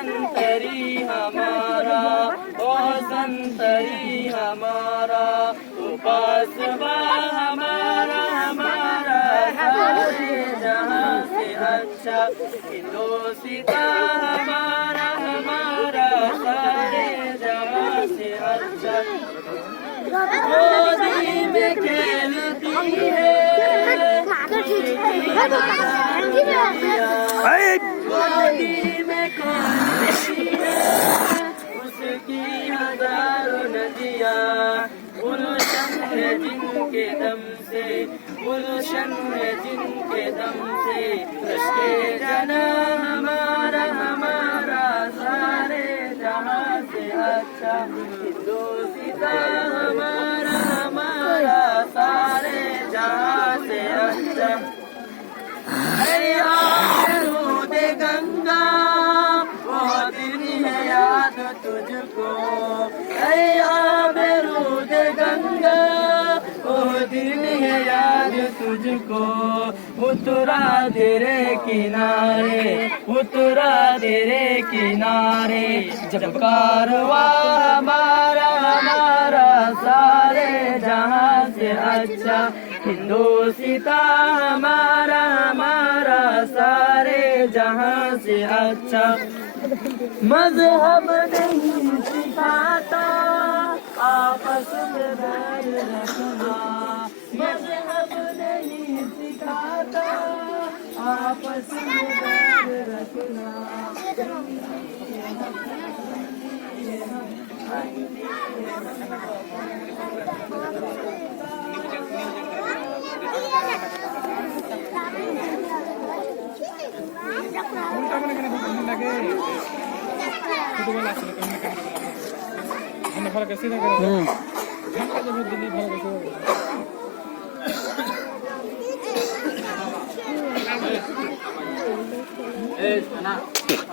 संतरी हमारा, ओ संतरी हमारा, उपासवा हमारा हमारा सारे जहां से अच्छा, हिंदोसिता हमारा हमारा सारे जहां से अच्छा। गोदी में खेलती है गोदी में खेलती है उसकी हजारों नदियाँ, गुलशन है जिनके दम से, गुलशन है जिनके दम से, रश्के जना हमारा हमारा सारे जहां से अच्छा, हिंदोसिता हमारा हमारा सारे जहां से अच्छा। दे गंगा वो दिन है याद तुझको, बेरूद गंगा वो दिन है याद तुझको, उतरा तेरे किनारे, उतरा तेरे किनारे, जब कारवा हमारा हमारा सारे जहां से अच्छा, हिंदोसिता हमारा हमारा सारे जहां से अच्छा। मजहब नहीं सिखाता आपस में बैर रखना, मजहब नहीं सिखाता आपस में बैर रखना। ভালো